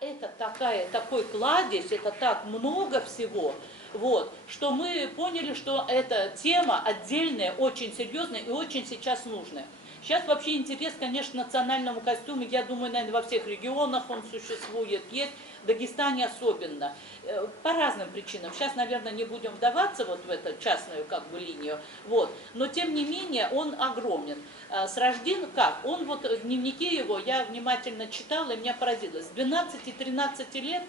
это такой кладезь, это так много всего, вот, что мы поняли, что эта тема отдельная, очень серьезная и очень сейчас нужная. Сейчас вообще интерес, конечно, к национальному костюму, я думаю, наверное, во всех регионах он существует, есть, в Дагестане особенно, по разным причинам. Сейчас, наверное, не будем вдаваться вот в эту частную как бы линию, вот, но тем не менее он огромен. Сраждин как? Он вот в дневнике его, я внимательно читала, и меня поразило, с 12-13 лет,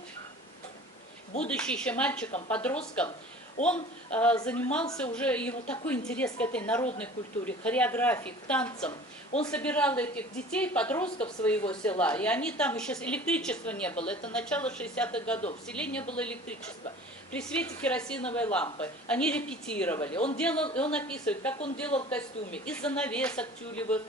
будучи еще мальчиком, подростком, он занимался уже, его такой интерес к этой народной культуре, к хореографии, к танцам. Он собирал этих детей, подростков своего села, и они там, еще электричества не было, это начало 60-х годов, в селе не было электричества. При свете керосиновой лампы они репетировали, он описывает, как он делал костюмы из занавесок тюлевых,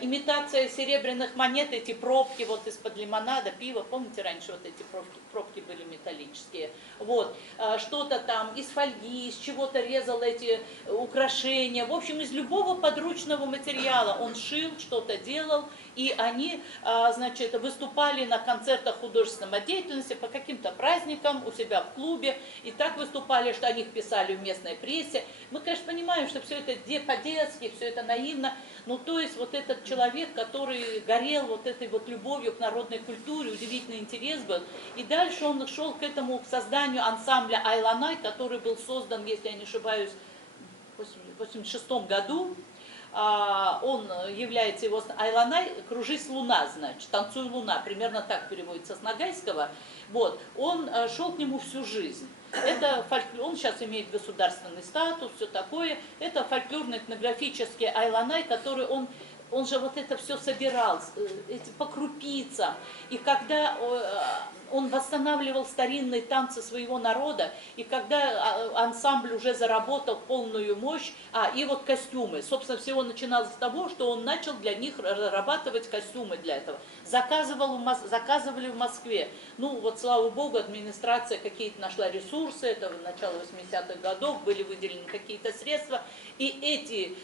имитация серебряных монет, эти пробки вот из-под лимонада, пива, помните, раньше вот эти пробки были металлические, вот, что-то там из фольги, из чего-то резал эти украшения, в общем, из любого подручного материала он шил, что-то делал, и они, значит, выступали на концертах художественной самодеятельности по каким-то праздникам у себя в клубе, и так выступали, что о них писали в местной прессе. Мы, конечно, понимаем, что все это по-детски, все это наивно, ну, то есть вот этот человек, который горел вот этой вот любовью к народной культуре, удивительный интерес был. И дальше он шел к этому, к созданию ансамбля Айланай, который был создан, если я не ошибаюсь, в 1986 году. Он является его Айланай, кружись луна, значит, танцуй луна, примерно так переводится с нагайского. Вот, он шел к нему всю жизнь. Это он сейчас имеет государственный статус, все такое. Это фольклорно-этнографический Айланай, который он же вот это все собирал по крупицам. И когда он восстанавливал старинные танцы своего народа, и когда ансамбль уже заработал полную мощь, и вот костюмы. Собственно, всего начиналось с того, что он начал для них разрабатывать костюмы для этого. Заказывали в Москве. Ну, вот, слава богу, администрация какие-то нашла ресурсы, это в начало 80-х годов, были выделены какие-то средства, и эти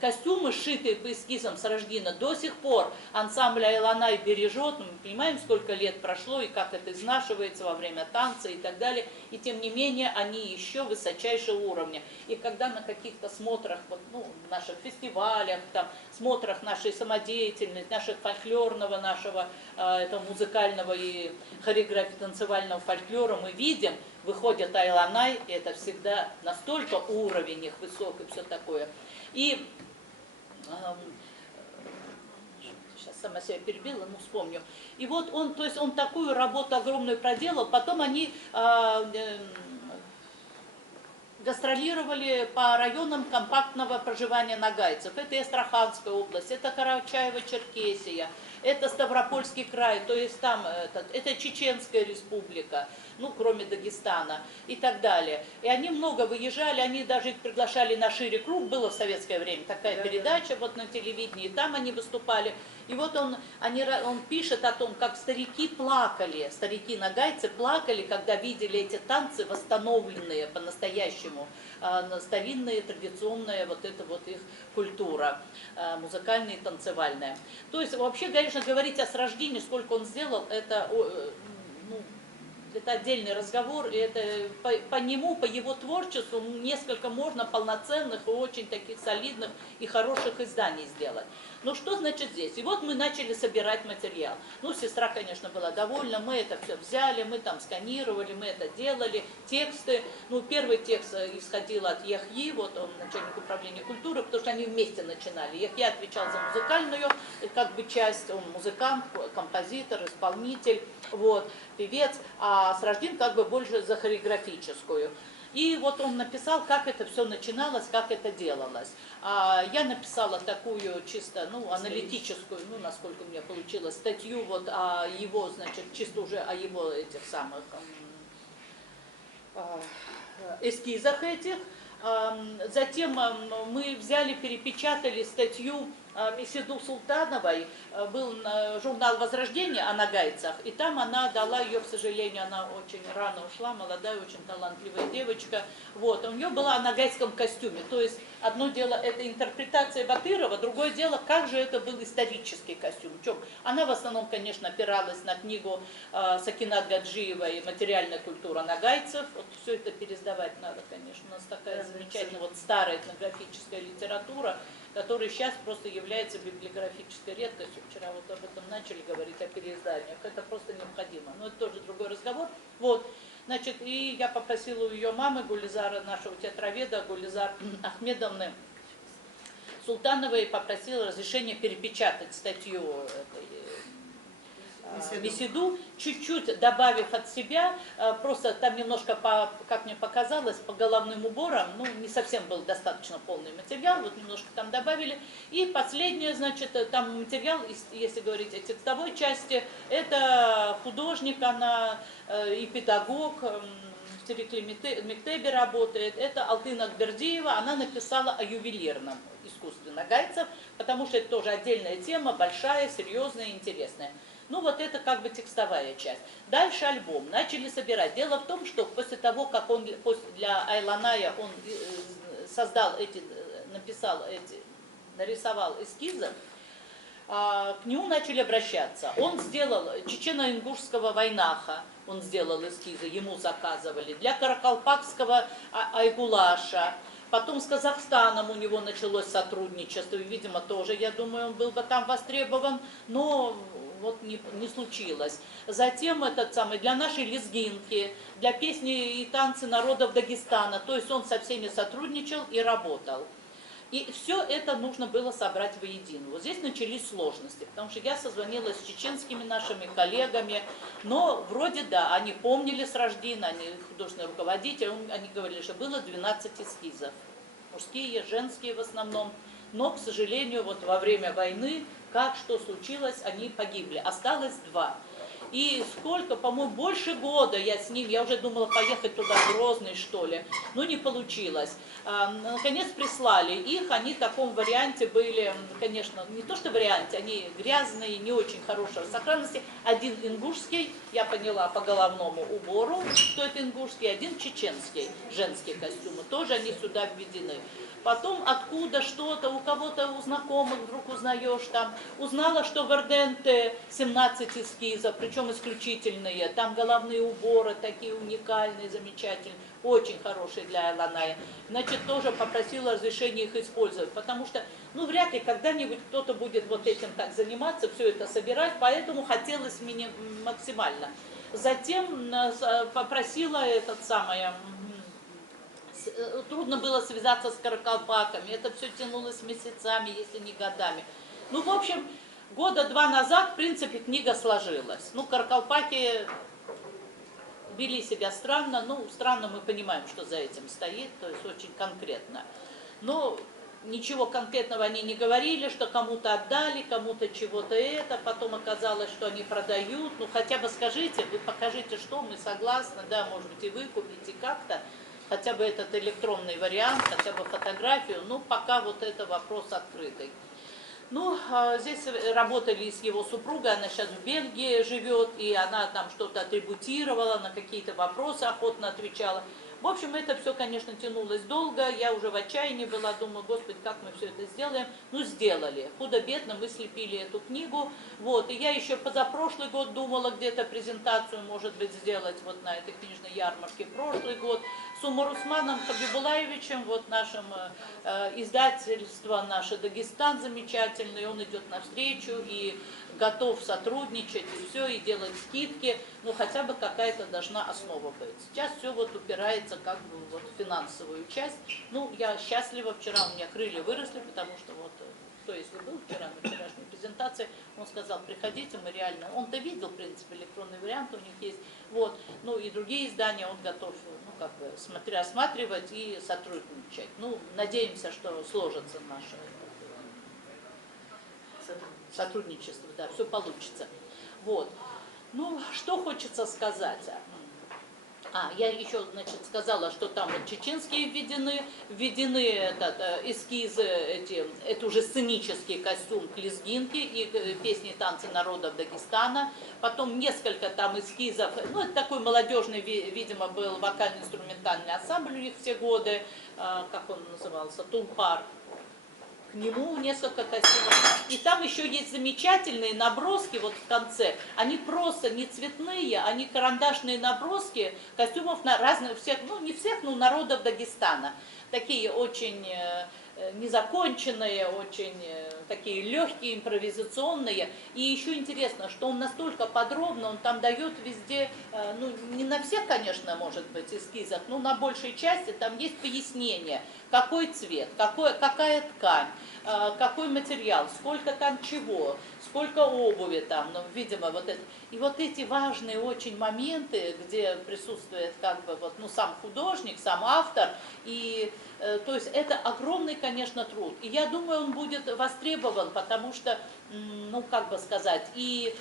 костюмы, сшитые по эскизам Сраждина, до сих пор ансамбль Айланай бережет. Мы понимаем, сколько лет прошло, и как это изнашивается во время танца и так далее, и тем не менее они еще высочайшего уровня. И когда на каких-то смотрах, вот, ну, наших фестивалях, там, смотрах нашей самодеятельности, наших фольклорного, нашего этого музыкального и хореографии-танцевального фольклора мы видим, выходят Айланай, и это всегда настолько уровень их высок и все такое. И сейчас сама себя перебила, но вспомню. И вот он, то есть он такую работу огромную проделал, потом они гастролировали по районам компактного проживания нагайцев. Это и Астраханская область, это Карачаево-Черкесия, это Ставропольский край, то есть там это Чеченская республика, ну, кроме Дагестана и так далее. И они много выезжали, они даже их приглашали на «Шире круг», было в советское время такая передача вот на телевидении, и там они выступали. И вот он пишет о том, как старики плакали, старики-нагайцы плакали, когда видели эти танцы восстановленные по-настоящему, старинная, традиционная вот эта вот их культура, музыкальная и танцевальная. То есть вообще, конечно, говорить о Сраждине, сколько он сделал, это отдельный разговор, и это по нему, по его творчеству несколько можно полноценных и очень таких солидных и хороших изданий сделать. Ну что значит здесь? И вот мы начали собирать материал. Ну, сестра, конечно, была довольна, мы это все взяли, мы там сканировали, мы это делали, тексты. Ну, первый текст исходил от Яхьи, вот он начальник управления культуры, потому что они вместе начинали. Яхья отвечал за музыкальную как бы часть, он музыкант, композитор, исполнитель, вот, певец, а Сраждин как бы больше за хореографическую. И вот он написал, как это все начиналось, как это делалось. Я написала такую чисто, ну, аналитическую, ну, насколько у меня получилось, статью вот о его, значит, чисто уже о его этих самых эскизах этих. Затем мы взяли, перепечатали статью Месиду Султановой был журнал «Возрождение» о нагайцах, и там она дала ее, к сожалению, она очень рано ушла, молодая, очень талантливая девочка. Вот, у нее была о нагайском костюме, то есть одно дело это интерпретация Батырова, другое дело, как же это был исторический костюм. В чем? Она в основном, конечно, опиралась на книгу Сакинат Гаджиевой «Материальная культура нагайцев». Вот все это пересдавать надо, конечно. У нас такая замечательная вот старая этнографическая литература, который сейчас просто является библиографической редкостью. Вчера вот об этом начали говорить, о переизданиях. Это просто необходимо. Но это тоже другой разговор. Вот. Значит, и я попросила у ее мамы Гулизара, нашего театроведа, Гулизар Ахмедовны Султановой, попросила разрешения перепечатать статью Месиду, чуть-чуть добавив от себя, просто там немножко, как мне показалось, по головным уборам, ну, не совсем был достаточно полный материал, вот немножко там добавили. И последнее, значит, там материал, если говорить о текстовой части, это художник, она и педагог, в Терекле Мектебе работает, это Алтын Акбердиева, она написала о ювелирном искусстве нагайцев, потому что это тоже отдельная тема, большая, серьезная, интересная. Ну вот это как бы текстовая часть. Дальше альбом. Начали собирать. Дело в том, что после того, как он для Айланая он нарисовал эскизы, к нему начали обращаться. Он сделал чечено-ингушского войнаха, он сделал эскизы, ему заказывали. Для каракалпакского айгулаша. Потом с Казахстаном у него началось сотрудничество, и, видимо, тоже, я думаю, он был бы там востребован, но вот не случилось. Затем для нашей лезгинки, для песни и танцы народов Дагестана, то есть он со всеми сотрудничал и работал. И все это нужно было собрать воедино. Вот здесь начались сложности, потому что я созвонилась с чеченскими нашими коллегами, но вроде да, они помнили с рождения, они художественные руководители, они говорили, что было 12 эскизов, мужские, женские в основном, но, к сожалению, вот во время войны, как что случилось, они погибли, осталось 2. И сколько, по-моему, больше года я с ним, я уже думала поехать туда, в Грозный, что ли, но не получилось. Наконец прислали их, они в таком варианте были, конечно, не то что варианте, они грязные, не очень хорошей сохранности. Один ингушский, я поняла по головному убору, что это ингушский, один чеченский, женские костюмы, тоже они сюда введены. Потом откуда что-то, у кого-то, у знакомых вдруг узнаешь там. Узнала, что в Эрденте 17 эскизов, причем исключительные. Там головные уборы такие уникальные, замечательные, очень хорошие для Айланая. Значит, тоже попросила разрешения их использовать, потому что, ну, вряд ли когда-нибудь кто-то будет вот этим так заниматься, все это собирать, поэтому хотелось максимально. Затем попросила трудно было связаться с каракалпаками, это все тянулось месяцами, если не годами. Ну, в общем, 2 года назад, в принципе, книга сложилась. Ну, каракалпаки вели себя странно, ну, странно мы понимаем, что за этим стоит, то есть очень конкретно. Но ничего конкретного они не говорили, что кому-то отдали, кому-то чего-то это, потом оказалось, что они продают. Ну, хотя бы скажите, вы покажите, что мы согласны, да, может быть, и вы купите как-то. Хотя бы этот электронный вариант, хотя бы фотографию, ну, пока вот это вопрос открытый. Ну, здесь работали с его супругой, она сейчас в Бельгии живет, и она там что-то атрибутировала, на какие-то вопросы охотно отвечала. В общем, это все, конечно, тянулось долго, я уже в отчаянии была, думаю, господи, как мы все это сделаем. Ну, сделали. Худо-бедно мы слепили эту книгу. Вот. И я еще позапрошлый год думала где-то презентацию, может быть, сделать вот на этой книжной ярмарке. Прошлый год с Умар Усманом Хабибулаевичем, вот нашим издательство наше «Дагестан» замечательный, он идет навстречу и готов сотрудничать, и все, и делать скидки, ну хотя бы какая-то должна основа быть. Сейчас все вот упирается как бы вот в финансовую часть. Ну, я счастлива, вчера у меня крылья выросли, потому что вот, кто если был вчера на вчерашней презентации, он сказал, приходите, мы реально, он-то видел, в принципе, электронный вариант у них есть, вот, ну и другие издания он готов, ну как бы, рассматривать и сотрудничать. Ну, надеемся, что сложится наше сотрудничество, да, все получится. Вот. Ну, что хочется сказать. Я еще, значит, сказала, что там вот чеченские введены эскизы, это уже сценический костюм к лезгинке и песни и танцы народов Дагестана. Потом несколько там эскизов, ну это такой молодежный, видимо, был вокально-инструментальный ансамбль у них все годы, как он назывался, Тулпар. К нему несколько костюмов. И там еще есть замечательные наброски вот в конце. Они просто не цветные, они карандашные наброски костюмов на разных, всех, ну не всех, но народов Дагестана. Такие очень незаконченные, очень такие легкие, импровизационные. И еще интересно, что он настолько подробно, он там дает везде, ну не на всех, конечно, может быть, эскизах, но на большей части там есть пояснение, какой цвет, какая ткань, какой материал, сколько там чего, сколько обуви там, ну, видимо, вот это. И вот эти важные очень моменты, где присутствует как бы вот, ну, сам художник, сам автор, и то есть это огромный, конечно, труд. И я думаю, он будет востребован, потому что, ну, как бы сказать, и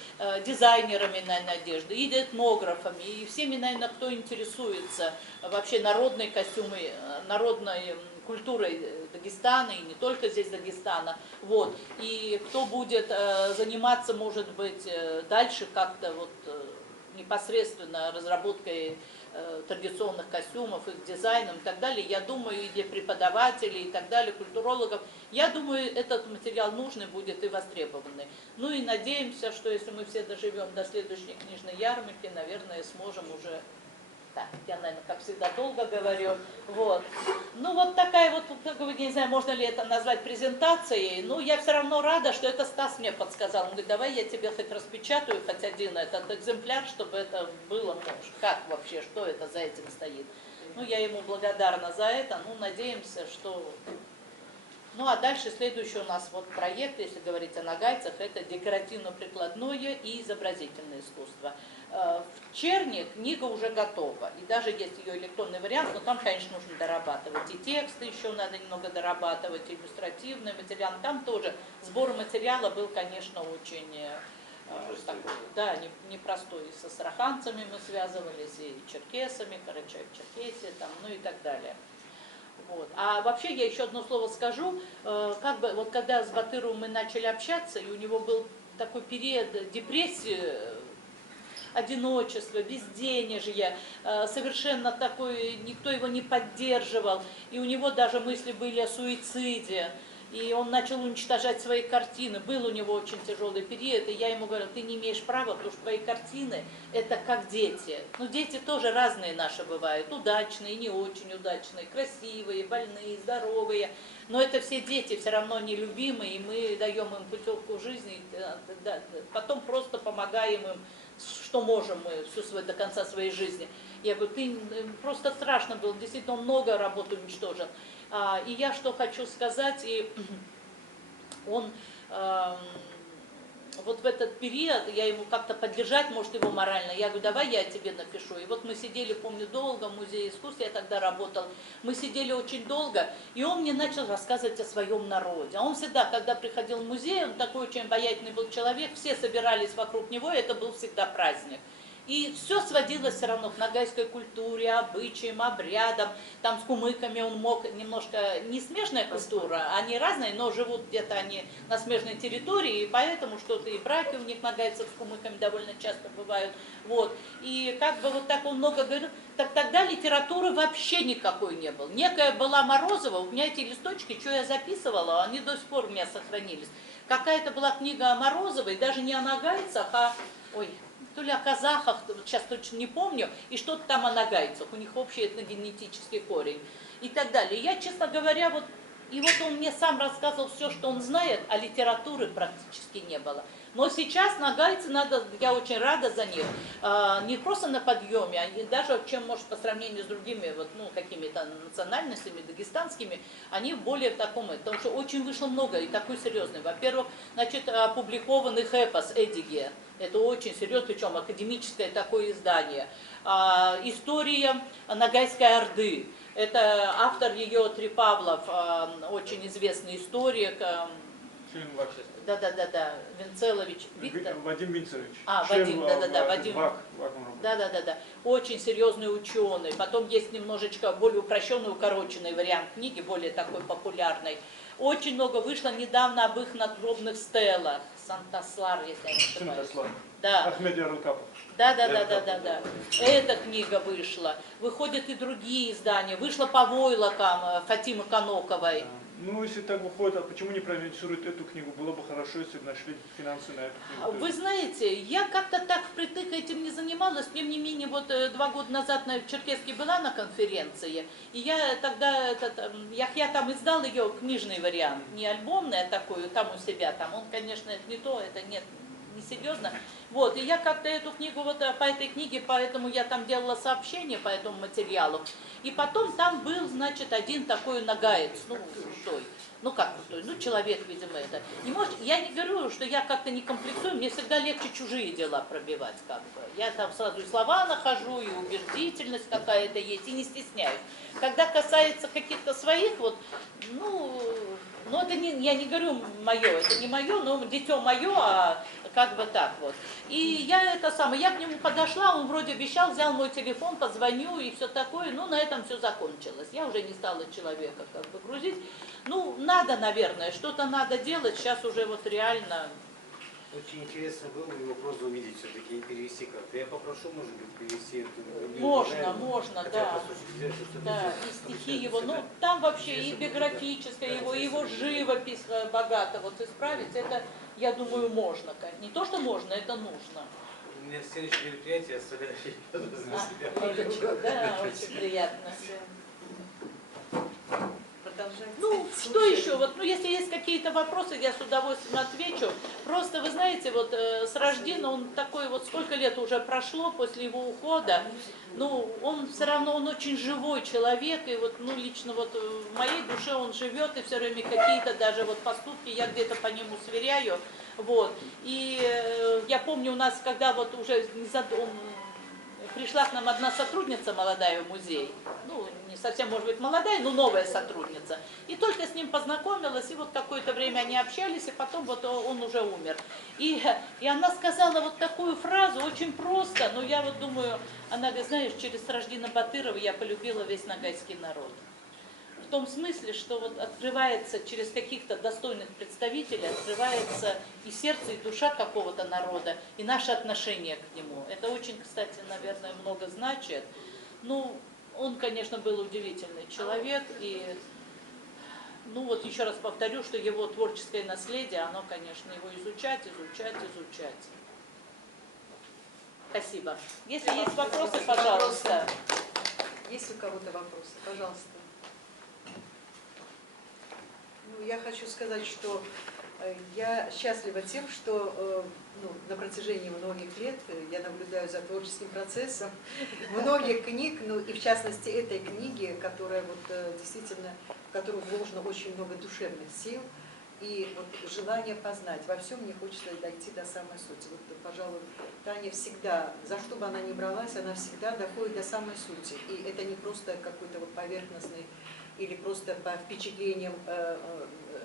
дизайнерами, наверное, одежды, и этнографами, и всеми, наверное, кто интересуется вообще народной костюмой, народной культурой Дагестана, и не только здесь Дагестана, вот, и кто будет заниматься, может быть, дальше как-то вот непосредственно разработкой традиционных костюмов, их дизайном и так далее, я думаю, и для преподавателей и так далее, культурологов, я думаю, этот материал нужный будет и востребованный. Ну и надеемся, что если мы все доживем до следующей книжной ярмарки, наверное, сможем уже... Так, я, наверное, как всегда, долго говорю. Вот. Ну, вот такая вот, как бы, не знаю, можно ли это назвать презентацией, но я все равно рада, что это Стас мне подсказал. Он говорит, давай я тебе хоть распечатаю, хоть один этот экземпляр, чтобы это было, может, как вообще, что это за этим стоит. Ну, я ему благодарна за это, ну, надеемся, что... Ну, а дальше следующий у нас вот проект, если говорить о нагайцах, это декоративно-прикладное и изобразительное искусство. В Черне книга уже готова, и даже есть ее электронный вариант, но там, конечно, нужно дорабатывать. И тексты еще надо немного дорабатывать, и иллюстративный материал. Там тоже сбор материала был, конечно, очень такой, да, непростой. И с астраханцами мы связывались, и черкесами, Карачаево-Черкесия, там, ну и так далее. Вот. А вообще я еще одно слово скажу, как бы вот когда с Батыровым мы начали общаться, и у него был такой период депрессии, одиночества, безденежья, совершенно такой, никто его не поддерживал, и у него даже мысли были о суициде. И он начал уничтожать свои картины. Был у него очень тяжелый период, и я ему говорю, ты не имеешь права, потому что твои картины это как дети. Ну, дети тоже разные наши бывают, удачные, не очень удачные, красивые, больные, здоровые. Но это все дети, все равно нелюбимые, и мы даем им путевку жизни, потом просто помогаем им, что можем мы до конца своей жизни. Я говорю, ты просто страшно было, действительно он много работы уничтожил. И я что хочу сказать, и он вот в этот период, я ему как-то поддержать, может, его морально, я говорю, давай я тебе напишу. И вот мы сидели, помню, долго в Музее искусств, я тогда работал, мы сидели очень долго, и он мне начал рассказывать о своем народе. А он всегда, когда приходил в музей, он такой очень обаятельный был человек, все собирались вокруг него, и это был всегда праздник. И все сводилось все равно к нагайской культуре, обычаям, обрядам. Там с кумыками он мог немножко, не смежная культура, они разные, но живут где-то они на смежной территории, и поэтому что-то и браки у них нагайцев с кумыками довольно часто бывают. Вот. И как бы вот так он много говорил, так тогда литературы вообще никакой не было. Некая была Морозова, у меня эти листочки, что я записывала, они до сих пор у меня сохранились. Какая-то была книга о Морозовой, даже не о нагайцах, а... Ой, то ли о казахах, сейчас точно не помню, и что-то там о нагайцах, у них общий этногенетический корень и так далее. Я, честно говоря, вот, и вот он мне сам рассказывал все, что он знает, а литературы практически не было. Но сейчас нагайцы, я очень рада за них, не просто на подъеме, они даже, чем может по сравнению с другими вот, ну, какими-то национальностями, дагестанскими, они более в таком, потому что очень вышло много и такой серьезный. Во-первых, значит, опубликованный эпос Эдиге. Это очень серьезно, причем академическое такое издание. История Нагайской Орды. Это автор ее Трипавлов, очень известный историк. Фильм вообще Да, Венцелович Виктор. Вадим Винцерович. Вадим, Вадим. ВАК Да. Очень серьезный ученый. Потом есть немножечко более упрощенный, укороченный вариант книги, более такой популярный. Очень много вышло недавно об их надгробных стелах. Сантаслар, если я не ошибаюсь. Сантаслар. Да. Ахмед Ярлыкапов. Да. Эта книга вышла. Выходят и другие издания. Вышла по Войлокам Фатимы Каноковой. Да. Ну, если так выходит, а почему не проанализируют эту книгу? Было бы хорошо, если бы нашли финансы на эту книгу. Вы знаете, я как-то так впритык этим не занималась. Тем не менее, вот 2 года назад в Черкесске была на конференции. И я тогда, я там издал ее книжный вариант. Не альбомный, а такой, там у себя. Там он, конечно, это не то, это нет. Несерьезно. Вот, и я как-то эту книгу, вот по этой книге, поэтому я там делала сообщение по этому материалу. И потом там был, значит, один такой нагаец, ну, крутой. Ну, как крутой? Ну, человек, видимо, это. Не может, я не говорю, что я как-то не комплексую, мне всегда легче чужие дела пробивать, как бы. Я там сразу и слова нахожу, и убедительность какая-то есть, и не стесняюсь. Когда касается каких-то своих, вот, ну это не, я не говорю мое, это не мое, но дитё мое, а как бы так вот. И я я к нему подошла, он вроде обещал, взял мой телефон, позвоню и все такое, ну на этом все закончилось. Я уже не стала человека как бы грузить. Ну, надо, наверное, что-то надо делать, сейчас уже вот реально. Очень интересно было бы его просто увидеть все-таки и перевести как-то. Я попрошу, может быть, перевести эту... Можно, да. Да, и стихи его, ну там вообще и биографическая его живопись богата, вот исправить, это, я думаю, можно. Не то, что можно, это нужно. У меня следующее мероприятие оставляю за себя. Да, очень приятно. Продолжайте. Ну, что еще? Вот, ну, если есть какие-то вопросы, я с удовольствием отвечу. Просто, вы знаете, вот с Рождина, он такой, вот сколько лет уже прошло после его ухода, ну, он все равно, он очень живой человек, и вот, ну, лично вот в моей душе он живет, и все время какие-то даже вот поступки я где-то по нему сверяю, вот. И я помню у нас, когда вот уже пришла к нам одна сотрудница молодая в музей, ну, не совсем, может быть, молодая, но новая сотрудница. И только с ним познакомилась, и вот какое-то время они общались, и потом вот он уже умер. И она сказала вот такую фразу, очень просто, но я вот думаю, она говорит, знаешь, через Рождина Батырова я полюбила весь ногайский народ. В том смысле, что вот открывается через каких-то достойных представителей, открывается и сердце, и душа какого-то народа, и наше отношение к нему. Это очень, кстати, наверное, много значит. Ну, он, конечно, был удивительный человек, и, ну вот еще раз повторю, что его творческое наследие, оно, конечно, его изучать. Спасибо. Если есть вопросы, пожалуйста. Есть у кого-то вопросы? Пожалуйста. Ну, я хочу сказать, что я счастлива тем, что на протяжении многих лет я наблюдаю за творческим процессом многих книг, ну и в частности этой книги, которая вот действительно, в которую вложено очень много душевных сил и вот желание познать. Во всем мне хочется дойти до самой сути. Вот, пожалуй, Таня всегда, за что бы она ни бралась, она всегда доходит до самой сути. И это не просто какой-то вот поверхностный или просто по впечатлениям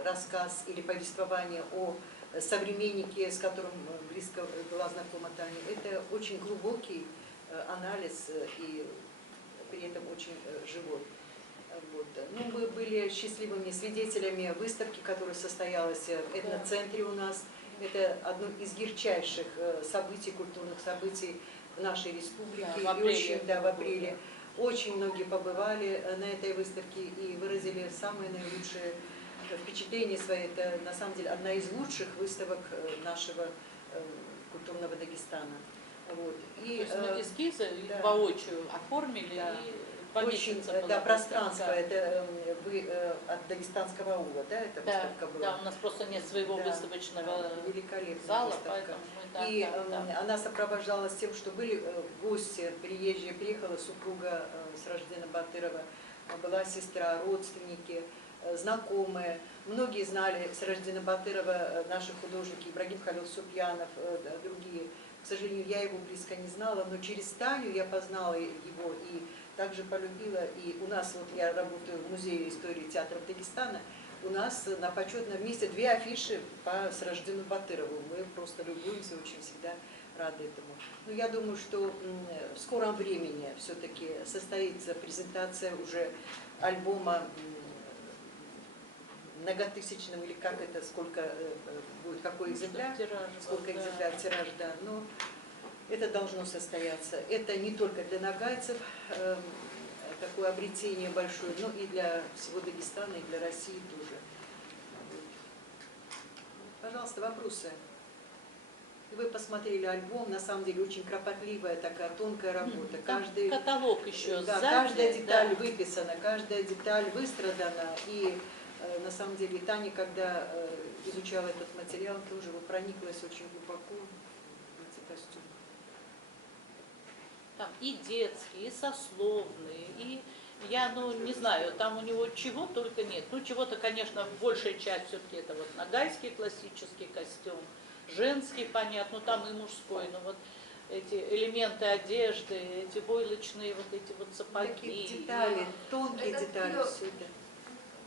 рассказ или повествование о современнике, с которым близко была знакома Таня. Это очень глубокий анализ и при этом очень живой. Вот. Ну, мы были счастливыми свидетелями выставки, которая состоялась в этноцентре у нас. Это одно из ярчайших событий, культурных событий в нашей республике. Да, в апреле. Очень многие побывали на этой выставке и выразили самые наилучшие впечатления свои. Это на самом деле одна из лучших выставок нашего культурного Дагестана. Вот. И, эскизы воочию оформили, да. И очень, да, пространство, это вы от Дагестанского аула, да, это выставка была? Да, у нас просто нет своего выставочного зала, поэтому мы, и она сопровождалась тем, что были гости, приезжие, приехала супруга с Рождена Батырова, была сестра, родственники, знакомые. Многие знали с Рождена Батырова наши художники, Ибрагим Халил Супьянов, другие. К сожалению, я его близко не знала, но через Таню я познала его и также полюбила. И у нас, вот я работаю в Музее истории театров Дагестана, у нас на почетном месте 2 афиши с Рождену Батырову. Мы просто любуемся, очень всегда рады этому. Но я думаю, что в скором времени все-таки состоится презентация уже альбома многотысячным, или как это, сколько будет, какой экземпляр, сколько экземпляр тираж, да, но это должно состояться. Это не только для нагайцев такое обретение большое, но и для всего Дагестана, и для России тоже. Пожалуйста, вопросы. Вы посмотрели альбом, на самом деле очень кропотливая такая тонкая работа. Каждый каталог еще да, сзади, каждая деталь да. выписана, каждая деталь выстрадана. И на самом деле Таня, когда изучала этот материал, тоже вот прониклась очень глубоко в эти костюмы. Там и детские, и сословные, и я, ну, не знаю, там у него чего только нет. Ну, чего-то, конечно, большая часть все-таки это вот нагайский классический костюм, женский, понятно, ну, там и мужской, но вот эти элементы одежды, эти войлочные вот эти вот сапоги. Такие детали, тонкие Это детали, всё. все это.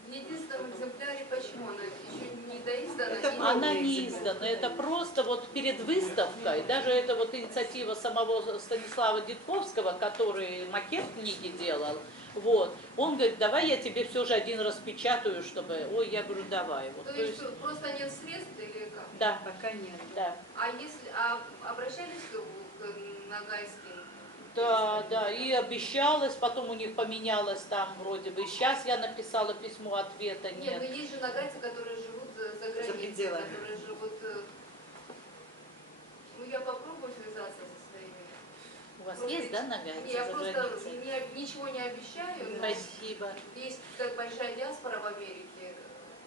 В единственном экземпляре почему? Она еще не доиздана? Это и- Она Полный не экземпляр. издана, это просто вот перед выставкой, даже это вот инициатива самого Станислава Дитковского, который макет книги делал, вот, он говорит, давай я тебе все же один распечатаю, чтобы, ой, я говорю, давай. Вот, То есть что, просто нет средств или как? да, Пока нет. да. А если обращались к нагайским? Да, да, и обещалась, потом у них поменялось там вроде бы. Сейчас я написала письмо, ответа Нет, но нет. есть же нагайцы, которые живут за границей, пределами. которые живут... Ну, я попробую связаться со своими. У вас Может есть, быть, да, нагайцы Я за просто границей? ничего не обещаю, но Спасибо. есть так большая диаспора в Америке,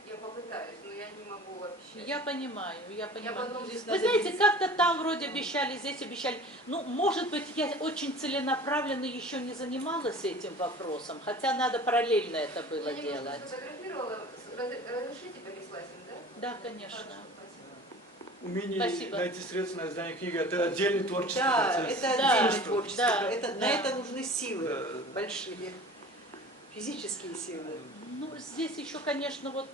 я попытаюсь, но я не могу обещать. Я понимаю, я понимаю. потом Здесь Вы надо знаете, видеть. как-то там вроде обещали, здесь обещали. Ну, может быть, я очень целенаправленно еще не занималась этим вопросом, хотя надо параллельно это было Я немножко делать. сфотографировала. Разрешите переслать им, да? Да, конечно. Хорошо, спасибо. Умение Спасибо. найти средства на издание книги – это отдельный творческий Да, процесс. это Да, отдельный творческий да, процесс. На да. это нужны силы Да. большие, физические силы. Ну, здесь еще, конечно, вот,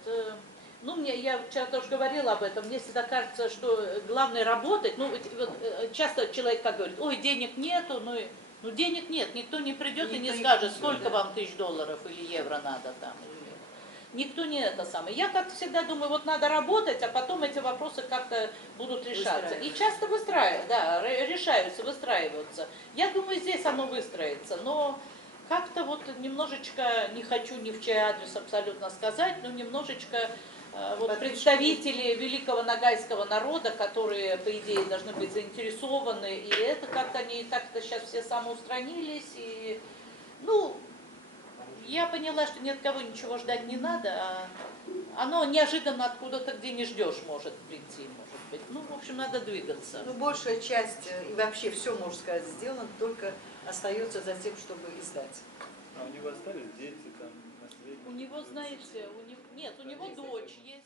ну, я вчера тоже говорила об этом, мне всегда кажется, что главное работать, ну, вот, часто человек как говорит, ой, денег нету, ну, денег нет, никто не придет и не Никто не скажет, придет, сколько да. вам $1000 или евро надо там. Или нет. Никто не это самое. Я как-то всегда думаю, вот надо работать, а потом эти вопросы как-то будут решаться. И часто решаются, выстраиваются. Я думаю, здесь оно выстроится, но как-то вот немножечко, не хочу ни в чей адрес абсолютно сказать, но немножечко вот Подвижки. представители великого нагайского народа, которые, по идее, должны быть заинтересованы, и это как-то они так-то сейчас все самоустранились, и, ну, я поняла, что ни от кого ничего ждать не надо, а оно неожиданно откуда-то, где не ждешь, может прийти, может быть. Ну, в общем, надо двигаться. Ну, большая часть, и вообще все, можно сказать, сделано, только остается за тем, чтобы издать. А у него остались дети, там, наследники? У него, знаете, нет, у него дочь есть.